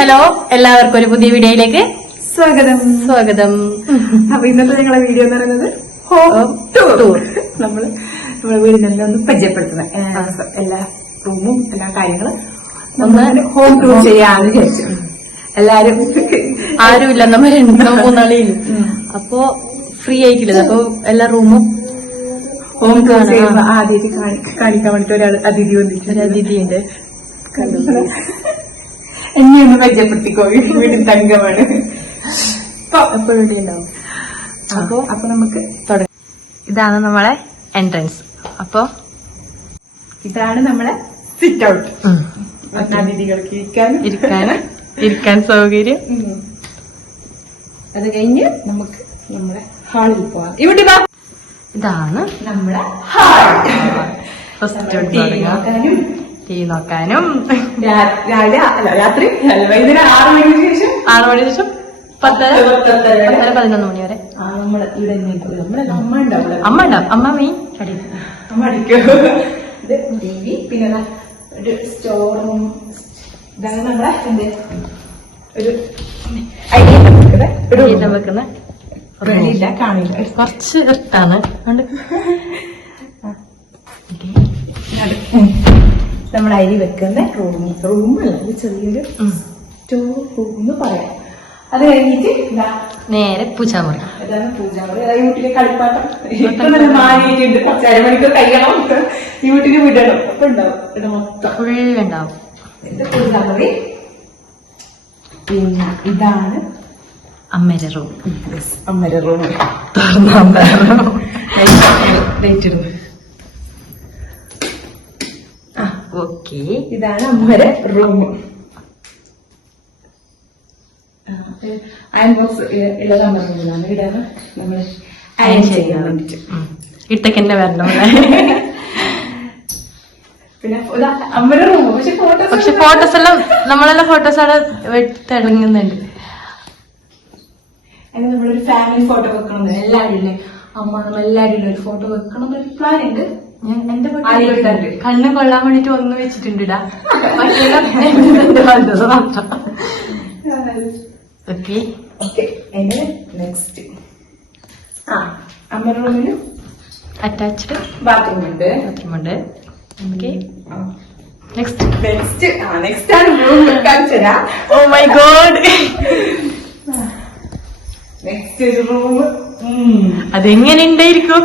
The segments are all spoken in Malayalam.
ഹലോ എല്ലാവർക്കും ഒരു പുതിയ വീഡിയോയിലേക്ക് സ്വാഗതം. സ്വാഗതം. അപ്പൊ ഇന്നത്തെ ഞങ്ങളെ വീഡിയോ എന്ന് പറയുന്നത് ഹോം ടൂർ. നമ്മൾ നമ്മുടെ വീടിനെല്ലാം ഒന്ന് പരിചയപ്പെടുത്തുന്നത് എല്ലാ റൂമും എല്ലാ കാര്യങ്ങളും നമ്മൾ ഹോം ടൂർ ചെയ്യാന്ന് വിചാരിച്ചു. എല്ലാരും ആരുമില്ല നമ്മൾ രണ്ടോ മൂന്നാളില്ല. അപ്പോ ഫ്രീ ആയിട്ടില്ല. അപ്പൊ എല്ലാ റൂമും ഹോം ടൂർ. ചെയ്യുമ്പോ ആദ്യമായിട്ട് കാണി- കാണിക്കാൻ വേണ്ടിട്ട് ഒരു അതിഥി ഒരു വന്നിട്ടുണ്ട് അതിഥിയുണ്ട് എന്നെ ഒന്ന് പരിചയപ്പെടുത്തിക്കോ. വീടിൻ തങ്കമാണ്. അപ്പൊ എപ്പോഴും ഇവിടെ ഉണ്ടാവും. അപ്പൊ അപ്പൊ നമുക്ക് തുടങ്ങാം. ഇതാണ് നമ്മളെ എൻട്രൻസ് അപ്പോ ഇതാണ് നമ്മളെ സിറ്റ് ഔട്ട് അതിഥികൾക്ക് ഇരിക്കാനും. ഇരിക്കാനും ഇരിക്കാൻ സൗകര്യം. അത് കഴിഞ്ഞ് നമുക്ക് നമ്മുടെ ഹാളിൽ പോവാം. ഇവിടെ. ഇതാണ് നമ്മുടെ ഹാൾ ഫസ്റ്റ് ഔട്ട് നോക്കാനും ടി നോക്കാനും രാവിലെ അല്ല രാത്രി വൈകുന്നേരം ആറ് മണിക്ക് ശേഷം ആറ് മണിക്ക് ശേഷം പത്ത് പത്തര പതിനൊന്ന് മണി വരെ. നമ്മൾ ഇവിടെ. അമ്മ അമ്മ ഉണ്ടാവും. അമ്മ അടിക്കും. ഇത് ടി വി പിന്നെ ഒരു സ്റ്റോർ റൂം ഇതാണ് നമ്മുടെ എന്ത്? ഒരു വെക്കുന്ന വെളിയില്ല കാണില്ല. കുറച്ച് ഇർത്താണ് അതുകൊണ്ട് നമ്മൾ അരി വെക്കുന്ന റൂം റൂമല്ല ഒരു ചെറിയൊരു. സ്റ്റോർ റൂം എന്ന് പറയാം. അത് കഴിഞ്ഞിട്ട് ഇതാ നേരെ പൂജാമുറി. അതാണ് പൂജാമുറി. അതായത് വീട്ടിലെ കളിപ്പാട്ടം. ഇപ്പൊ നല്ല മാനിയിട്ടുണ്ട് കുറച്ച് അരമണിക്കൂർ കഴിയണം. ഈ വീട്ടിൽ വിടണം. അപ്പൊ ഉണ്ടാവും. ഇത് മൊത്തം. ഫുൾ ഉണ്ടാവും ഇത് പൂജാമുറി. പിന്നെ ഇതാണ് അമ്മര റൂം അമ്മര റൂം ലൈറ്റ് ഇടുന്നത് ആ ഓക്കെ ഇതാണ് അമ്മയുടെ റൂം അയൺ ബോക്സ് എല്ലാം പറഞ്ഞതാണ്. ഇതാണ് നമ്മൾ അയൺ ചെയ്യാൻ വേണ്ടിട്ട്. ഇട്ടക്കന്നെ വരണം പിന്നെ അമ്മര റൂം പക്ഷെ ഫോട്ടോസ് പക്ഷെ ഫോട്ടോസ് എല്ലാം നമ്മളെല്ലാം ഫോട്ടോസ് അവിടെ തിളങ്ങുന്നുണ്ട് നമ്മളൊരു ഫാമിലി ഫോട്ടോ വെക്കണം എല്ലാവരും അമ്മ നമ്മൾ എല്ലാവരും ഒരു ഫോട്ടോ വെക്കണം എന്നൊരു പ്ലാൻ ഉണ്ട്. ഞാൻ എന്റെ കണ്ണ് കൊള്ളാൻ വേണ്ടിട്ട് ഒന്ന് വെച്ചിട്ടുണ്ട് ഓക്കെ. നെക്സ്റ്റ് ആ അമ്മ റൂമിന് അറ്റാച്ച്ഡ് ബാത്റൂം ഉണ്ട്. ബാത്റൂം ഉണ്ട്. ഓക്കെ. നെക്സ്റ്റ് നെക്സ്റ്റ് ആ നെക്സ്റ്റ് ആണ് room oh my god next ഒരു റൂം അതെങ്ങനെ ഉണ്ടായിരിക്കും?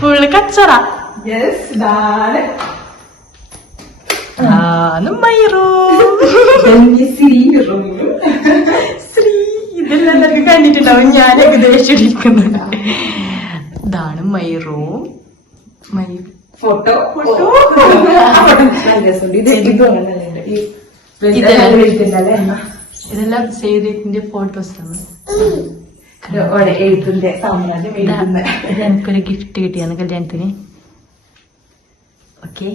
ഫുള്ള് കച്ചറ. റൂം ശ്രീ റൂം ഇതെല്ലാം എന്തൊക്കെ കണ്ടിട്ടുണ്ടാവും ഞാൻ ഏകദേശം ഇരിക്കുന്നത്. ഇതാണ് my room my photo photo ഇതെല്ലാം. എഴുത്തുണ്ടല്ലേ ഇതെല്ലാം എഴുത്തിന്റെ സാമ്രാജ്യം എനിക്കൊരു ഗിഫ്റ്റ് കിട്ടിയാണ് കല്യാണത്തിന്. ഓക്കെ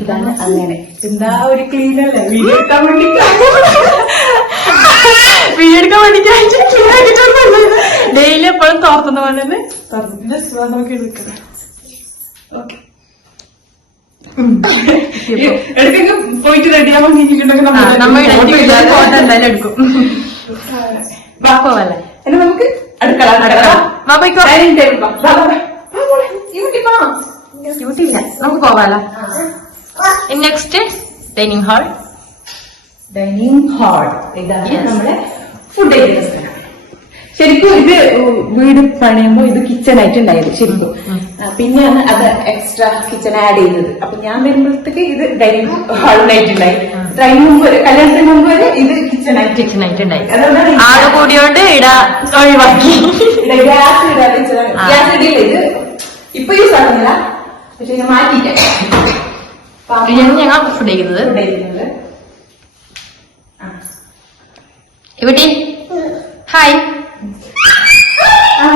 ഇതാണ് അങ്ങനെ. എന്താ ഒരു ക്ലീൻ അല്ലേ? വീഡിയോ എടുക്കാൻ വേണ്ടി വീടെടുക്കാൻ വേണ്ടിട്ട് ഡെയിലി എപ്പോഴും തോർത്തുന്ന പോലെ തന്നെ. നമുക്ക് എടുക്കാം ഓക്കെ ഇടയ്ക്കൊക്കെ പോയിട്ട് റെഡിയാവാൻ നമ്മൾ എടുക്കും. എന്നാ നമുക്ക് അടുക്കള നമുക്ക് പോവാലോ. Next dining hall dining hall ഇതാണ്. നമ്മുടെ ഫുഡ് കഴിക്കുന്ന സ്ഥലം ശരിക്കും ഇത് വീട് പണിയുമ്പോ ഇത് കിച്ചൺ ആയിട്ട് ഉണ്ടായത് ശരിക്കും. പിന്നെയാണ് അത് എക്സ്ട്രാ കിച്ചൺ ആഡ് ചെയ്തത് അപ്പൊ ഞാൻ വരുമ്പോഴത്തേക്ക് ഇത് ഡൈനിങ് ഹാളിനായിട്ട് ഉണ്ടായി. ഡൈനിങ് മുമ്പ് വരെ കല്യാണത്തിന് മുമ്പ് വരെ ഇത് കിച്ചൺ ആയിട്ട് കിച്ചൺ ആയിട്ട് ഉണ്ടായി. ആൾ കൂടിയോണ്ട് ഇടാ ഒഴിവാക്കി. ഗ്യാസ് ഇടാതെ. ഗ്യാസ് ഇടില്ല ഇത് ഇപ്പൊ യൂസ് ആകുന്നില്ല പക്ഷെ ഞാൻ മാറ്റിയിട്ടേ. ഞങ്ങൾ ഫുഡ് കഴിക്കുന്നത്. ഇവിടെ ഹായ് ആ.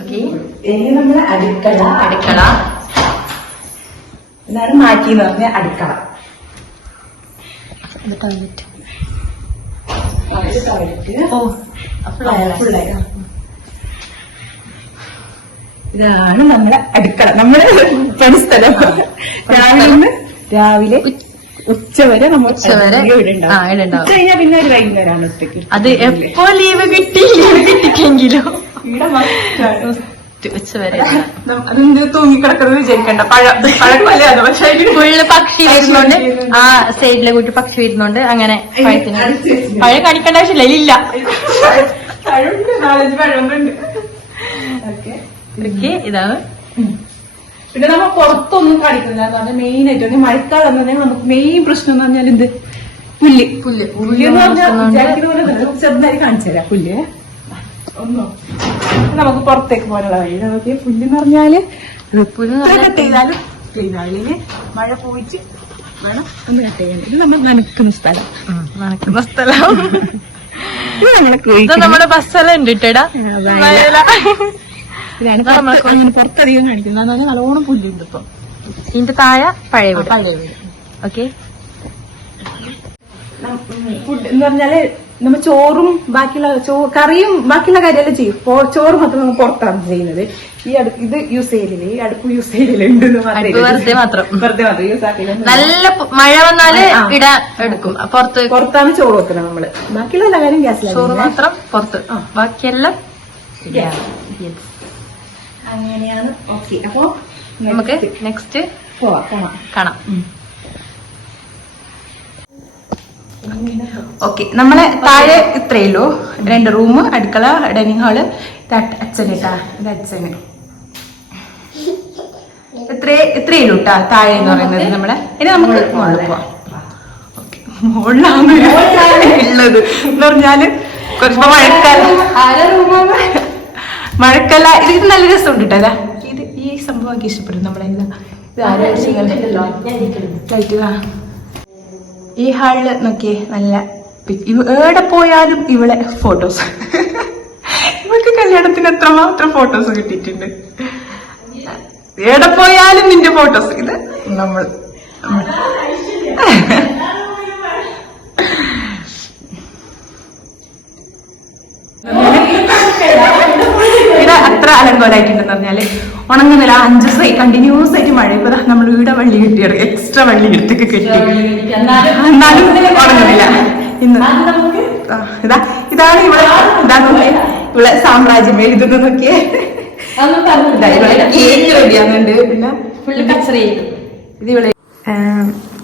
ഓക്കെ ഇനി നമ്മൾ അടുക്കള. അടുക്കള. ഇതാണ് മാറ്റി എന്ന് പറഞ്ഞ അടുക്കള. ടോയ്ലറ്റ് ആ, ഇത് ടോയ്ലറ്റ് ഓ ഫുള്ളായി ഇതാണ് നമ്മുടെ അടുക്കള. നമ്മുടെ പണിസ്ഥലം. രാവിലെ രാവിലെ ഉച്ച വരെ നമ്മൾ ഉച്ചവരെ ഉണ്ടാവും. ഉച്ച കഴിഞ്ഞാൽ പിന്നെ ഒരു വൈകുന്നേരമാണ് ഒറ്റയ്ക്ക് അത് എപ്പോ ലീവ് കിട്ടി? ലീവ് കിട്ടിക്കെങ്കിലും? ഇവിടെ. ഉച്ച വരെ നം- അതെന്ത് തൂങ്ങിക്കിടക്കുന്നത് വിചാരിക്കണ്ട. പഴ പഴക്കൊല്ലേ അത്? പക്ഷേ അതിന് ഫുള്ള് പക്ഷി വരുന്നുണ്ട്. ആ സൈഡിലെ കൂട്ടി പക്ഷി വരുന്നുണ്ട്. അങ്ങനെ പഴത്തിന് പഴം കാണിക്കേണ്ട ആവശ്യമില്ല. ഇല്ല. ഓക്കെ. ഇതാണ്. പിന്നെ നമ്മൾ പുറത്തൊന്നും കാണിക്കുന്നില്ല. മെയിൻ ആയിട്ട് മഴക്കാലം പറഞ്ഞാൽ നമുക്ക് മെയിൻ പ്രശ്നം എന്ന് പറഞ്ഞാൽ എന്ത്? പുല്ല്. പുല്ല്. പുല്ല് എന്ന് പറഞ്ഞാൽ കാണിച്ചു തരാം. പുല്ല്. ഒന്നോ നമുക്ക് പുറത്തേക്ക് പോകാനുള്ള വഴി. നമുക്ക് പുല്ല് എന്ന് പറഞ്ഞാൽ പുല്ല് കട്ട് ചെയ്താലും മഴ പോയിട്ട് വേണം ഒന്ന് കട്ട് ചെയ്യാൻ. ഇത് നമ്മൾ നനക്കുന്ന സ്ഥലം. നനക്കുന്ന സ്ഥലം. നമ്മുടെ ബസ്സെല്ലാം ഉണ്ട് കേട്ടടാ ഇതാണ് പുറത്തധികം കാണിക്കുന്നത്. എന്ന് പറഞ്ഞാൽ നല്ലോണം പുല്ലുണ്ട് ഇപ്പം. ഇതിന്റെ താഴെ പഴയ വീട്. ഓക്കെ ഫുഡ് എന്ന് പറഞ്ഞാൽ നമ്മ ചോറും ബാക്കിയുള്ള ചോ കറിയും ബാക്കിയുള്ള കാര്യമെല്ലാം ചെയ്യും. ചോറ് മാത്രം നമ്മൾ പുറത്താണ് ചെയ്യുന്നത്. ഈ അടുപ്പ് ഇത് യൂസ് ചെയ്യലില്ല? ഈ അടുപ്പ് യൂസ് ചെയ്യലുണ്ട് അടുപ്പ് വെറുതെ മാത്രം. വെറുതെ മാത്രം യൂസ് ആക്കില്ല നല്ല മഴ വന്നാൽ ഇട എടുക്കും. പുറത്ത് പുറത്താണ് ചോറ് വെക്കുന്നത് നമ്മൾ. ബാക്കിയുള്ള എല്ലാ കാര്യം ചോറ് മാത്രം പുറത്ത്. ബാക്കിയെല്ലാം. അങ്ങനെയാണ്. ഓക്കെ അപ്പൊ നമുക്ക് നെക്സ്റ്റ് പോവാം കാണാം കാണാം ഓക്കെ നമ്മളെ താഴെ ഇത്രയേ ഉള്ളൂ. രണ്ട് റൂം അടുക്കള ഡൈനിങ് ഹാൾ ഇത് അച്ഛന് കേട്ടാ ഇത് അച്ഛന്. ഇത്രേ ഇത്രയേ ഉള്ളൂ കേട്ടാ താഴെ എന്ന് പറയുന്നത് നമ്മളെ. ഇനി നമുക്ക് മുകളിൽ പോവാം. മുകളിലാണ് ഉള്ളത്? എന്ന് പറഞ്ഞാൽ കുറച്ച് മഴക്കാലം. മഴക്കല്ല ഇത് ഇത് നല്ല രസമുണ്ട് കേട്ടോ ഇത്. ഈ സംഭവം എനിക്ക് ഇഷ്ടപ്പെടും നമ്മളെ ഇതാ. ഇത് ആരും ലൈറ്റ് ഇതാ. ഈ ഹാളിൽ നോക്കിയേ നല്ല എവിടെ പോയാലും ഇവളെ ഫോട്ടോസ് ഇവൾക്ക് കല്യാണത്തിന് എത്രമാത്രം ഫോട്ടോസ് കിട്ടിയിട്ടുണ്ട്? എവിടെ പോയാലും നിന്റെ ഫോട്ടോസ് ഇത് നമ്മൾ നമ്മൾ. ഇത് അത്ര അലങ്കോലായിട്ടുണ്ടെന്ന് പറഞ്ഞാൽ ഉണങ്ങുന്നില്ല. അഞ്ച് ദിവസമായി കണ്ടിന്യൂസ് ആയിട്ട് മഴ ഇപ്പൊ നമ്മൾ ഇവിടെ വള്ളി കിട്ടിയത് എക്സ്ട്രാ വള്ളി എടുത്തൊക്കെ കിട്ടി. എന്നാലും ഉണങ്ങുന്നില്ല. ഇന്ന്. ഇതാ ഇതാണ് ഇവിടെ ഇതാ നോക്കിയേ ഇവിടെ സാമ്രാജ്യം എഴുതുന്നത് നോക്കിയേ ഇതാ ഇവിടെ കേക്ക് റെഡിയാകുന്നുണ്ട് പിന്നെ ഫുള്ള് കച്ചറി ഇത് ഇവിടെ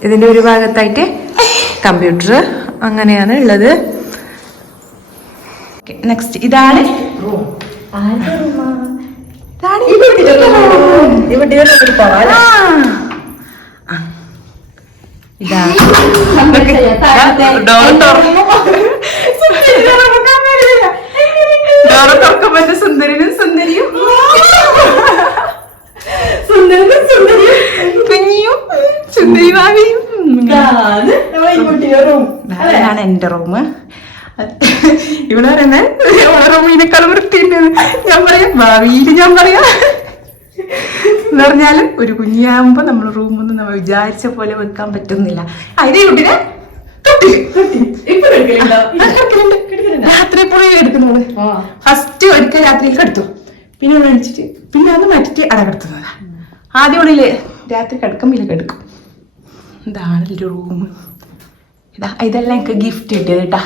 ഇതിന്റെ ഒരു ഭാഗത്തായിട്ട് കമ്പ്യൂട്ടർ അങ്ങനെയാണ് ഉള്ളത്. നെക്സ്റ്റ് ഇതാണ് റൂം ഇതാണ് ഡോർ തുറക്കുമ്പോ സുന്ദരനും സുന്ദരിയും. സുന്ദരനും സുന്ദരിയും. കുഞ്ഞിയും സുന്ദരി ഭാവിയും. അതാണ് എന്റെ റൂം ഇവിടെ പറയുന്നത് മീനേക്കാളും വൃത്തിയുണ്ട് ഞാൻ പറയാം ഭാവിയിൽ ഞാൻ പറയാം. എന്ന് പറഞ്ഞാൽ ഒരു കുഞ്ഞാകുമ്പോ നമ്മൾ റൂമൊന്നും നമ്മൾ വിചാരിച്ച പോലെ വെക്കാൻ പറ്റുന്നില്ല. അതിന്റെ കുട്ടിനെ രാത്രി പുറകെ എടുക്കുന്നത്? ഫസ്റ്റ് ഒരിക്കൽ രാത്രിയിൽ കടുത്തു. പിന്നെ ഒന്ന് അടിച്ചിട്ട് പിന്നെ അത് മാറ്റിട്ട് അട കിടത്തുന്നത് ആദ്യം ഉള്ളിൽ രാത്രി കിടക്കുമ്പോൾ കിടക്കും. ഇതാണ് ഒരു റൂം ഇതാ ഇതെല്ലാം എനിക്ക് ഗിഫ്റ്റ് കിട്ടിയത് കേട്ടാ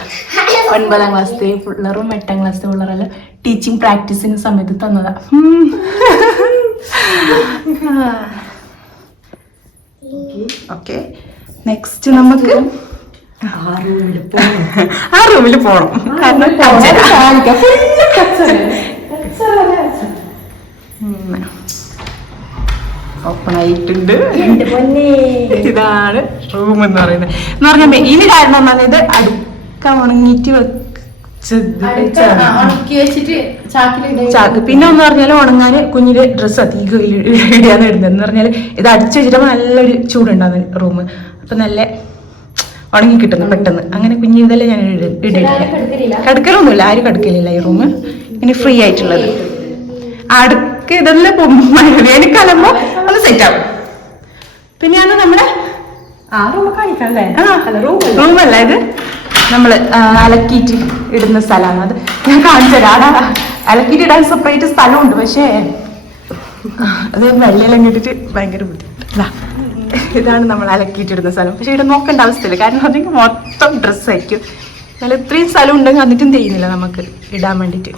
ഒൻപതാം ക്ലാസ്സിലെ പിള്ളേറും എട്ടാം ക്ലാസ്സിലെ പിള്ളേരെല്ലാം ടീച്ചിങ് പ്രാക്ടീസിന് സമയത്ത് തന്നതാ. ഓക്കെ നെക്സ്റ്റ് നമുക്ക് ആ റൂമിൽ പോണം. കാരണം ഓപ്പൺ ആയിട്ടുണ്ട്. ഇതാണ്. റൂം എന്ന് പറയുന്നത്. എന്ന് പറഞ്ഞാൽ മെയിൻ കാരണം എന്ന് ഇത് അടുക്ക ഉണങ്ങിയിട്ട് ചാക്ക്. പിന്നെ എന്ന് പറഞ്ഞാൽ ഉണങ്ങാൻ കുഞ്ഞിന്റെ ഡ്രസ്സ് അധികം ഇടാന്ന് ഇടുന്നത്. എന്ന് പറഞ്ഞാൽ ഇത് അടിച്ചു വെച്ചിട്ട് നല്ലൊരു ചൂടുണ്ടാകുന്ന റൂം അപ്പൊ നല്ല ഉണങ്ങി കിട്ടുന്നു പെട്ടെന്ന്. അങ്ങനെ കുഞ്ഞി ഇതെല്ലാം ഞാൻ ഇടില്ല. കടുക്കലൊന്നുമില്ല. ആരും കടുക്കലില്ല ഈ റൂം ഇനി ഫ്രീ ആയിട്ടുള്ളത്. അടുക്ക് ഇതെല്ലാം വേനൽക്കാലമ്പോ ഒന്ന് സെറ്റ് ആവും. പിന്നെയാണ് നമ്മുടെ ആ റൂം കാണിക്കാം അല്ലേ? റൂമല്ല ഇത് നമ്മൾ അലക്കിയിട്ട് ഇടുന്ന സ്ഥലമാണ്. അത് ഞാൻ കാണിച്ചു തരാം. അതാ അലക്കിയിട്ട് ഇടാൻ സെപ്പറേറ്റ് സ്ഥലമുണ്ട് പക്ഷേ അത് വെള്ളയിലും കിട്ടിട്ട് ഭയങ്കര ബുദ്ധിമുട്ട്. ഇതാണ് നമ്മൾ അലക്കിയിട്ടിടുന്ന സ്ഥലം. പക്ഷെ ഇവിടെ നോക്കേണ്ട അവസ്ഥയില്ല. കാരണം അതെങ്കിൽ മൊത്തം ഡ്രസ്സായിരിക്കും നല്ല ഇത്രയും സ്ഥലം ഉണ്ടെങ്കിൽ എന്നിട്ടും ചെയ്യുന്നില്ല നമുക്ക് ഇടാൻ വേണ്ടിട്ട്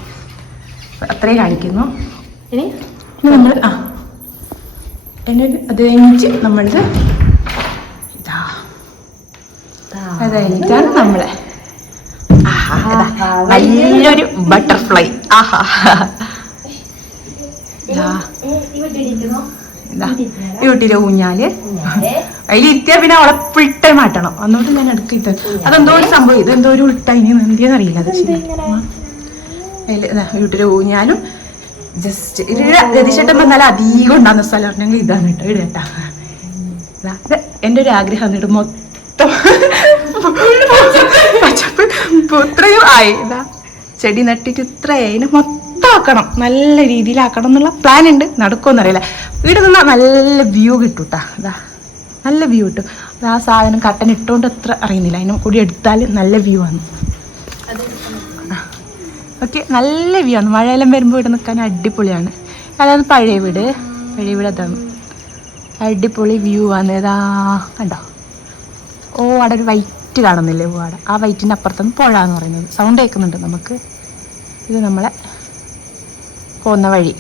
അത്രയും കാണിക്കുന്നു. ഇനി? ഇനി നമ്മൾ ആ എന്നെ അത് കഴിഞ്ഞിട്ട് നമ്മളത് ഇതാ അത് കഴിഞ്ഞിട്ടാണ് നമ്മളെ. നല്ലൊരു ബട്ടർഫ്ലൈ ആഹാ. ഇതാ. ഇതാ. വീട്ടിലെ ഊഞ്ഞാൽ. അതിൽ ഇരുത്തിയാ പിന്നെ അവളെ ഫുൾ മാറ്റണം എന്നോട് അന്നോട്ട് ഞാൻ എടുക്കിട്ട് അതെന്തോ ഒരു സംഭവം. ഇത് ഇതെന്തോ ഒരു ഉൾട്ടൈന് എന്തിയെന്ന് അറിയില്ല അത് അതിൽ വീട്ടിലെ ഊഞ്ഞാലും ജസ്റ്റ് രതിശട്ടം വന്നാൽ അധികം ഉണ്ടാകുന്ന സ്ഥലം പറഞ്ഞെങ്കിൽ ഇതാണ് കേട്ടോ ഇടേട്ടാ. എന്റെ ഇത് എന്റെ ഒരു ആഗ്രഹം എന്നിട്ട് മൊത്തം പച്ചപ്പ് ഇത്രയും ചെടി നട്ടിട്ട് ഇത്രയായി. അതിനെ മൊത്തം ആക്കണം. നല്ല രീതിയിലാക്കണം എന്നുള്ള പ്ലാൻ ഉണ്ട്. നടക്കുമെന്നറിയില്ല വീട് നിന്നാൽ നല്ല വ്യൂ കിട്ടും കേട്ടാ നല്ല വ്യൂ കിട്ടും. ആ സാധനം കട്ടൻ ഇട്ടുകൊണ്ട് അത്ര അറിയുന്നില്ല. അതിനും കൂടി എടുത്താൽ നല്ല വ്യൂ ആണ്. ഓക്കെ നല്ല വ്യൂ ആണ്. മഴയെല്ലാം വരുമ്പോൾ ഇവിടെ നിൽക്കാൻ അടിപൊളിയാണ്. അതാണ് പഴയ വീട്. പഴയ വീട് അതാണ്. അടിപൊളി വ്യൂ ആണ്. ഇതാ കണ്ടോ? ഓ അവിടെ ഒരു വൈറ്റ് കാണുന്നില്ലേ? ഓ ആ വൈറ്റിന്റെ അപ്പുറത്താണ് പുഴ എന്ന് പറയുന്നത്. സൗണ്ട് കേൾക്കുന്നുണ്ട് നമുക്ക്. ഇത് നമ്മളെ പോകുന്ന വഴി.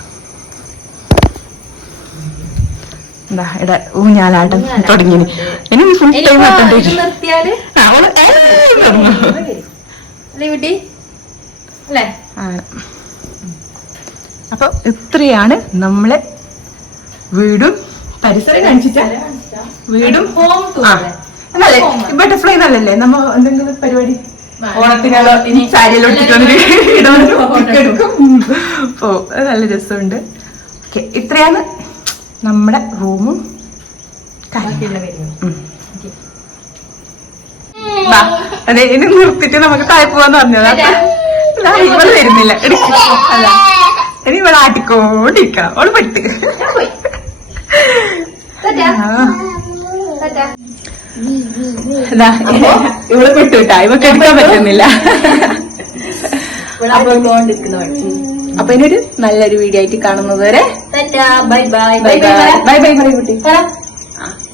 എന്താ ഇവിടെ ഊഞ്ഞാലാട്ടം തുടങ്ങി. ഫുൾ ടൈം ആണ്. അപ്പൊ ഇത്രയാണ് നമ്മളെ വീടും പരിസരം കാണിച്ചിട്ട്. വീടും ഹോം ആ എന്നല്ലേ ബട്ടർഫ്ലൈ നല്ലല്ലേ നമ്മ എന്തെങ്കിലും പരിപാടി? ഓണത്തിനോ ഇനി സാരിയെല്ലാം ഇട്ടിട്ടുണ്ട് എടുക്കും ഓ നല്ല രസമുണ്ട്. ഓക്കെ ഇത്രയാണ് നമ്മുടെ റൂമും അതെ ഇനി നിർത്തിട്ട് നമുക്ക് താഴെ പോവാന്ന് പറഞ്ഞതാ. ഇവൾ വരുന്നില്ല. അല്ല. ഇനി ഇവിടെ ആട്ടിക്കോണ്ടിരിക്കണം. അവൾ പെട്ട്. ഇവൾ പെട്ടു ഇവ ഇവക്ക് എടുക്കാൻ പറ്റുന്നില്ല. അപ്പൊ ഇനൊരു നല്ലൊരു വീഡിയോ ആയിട്ട് കാണുന്നത് വരെ. Bye bye. Bye bye. Bye bye.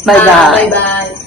Bye bye bye.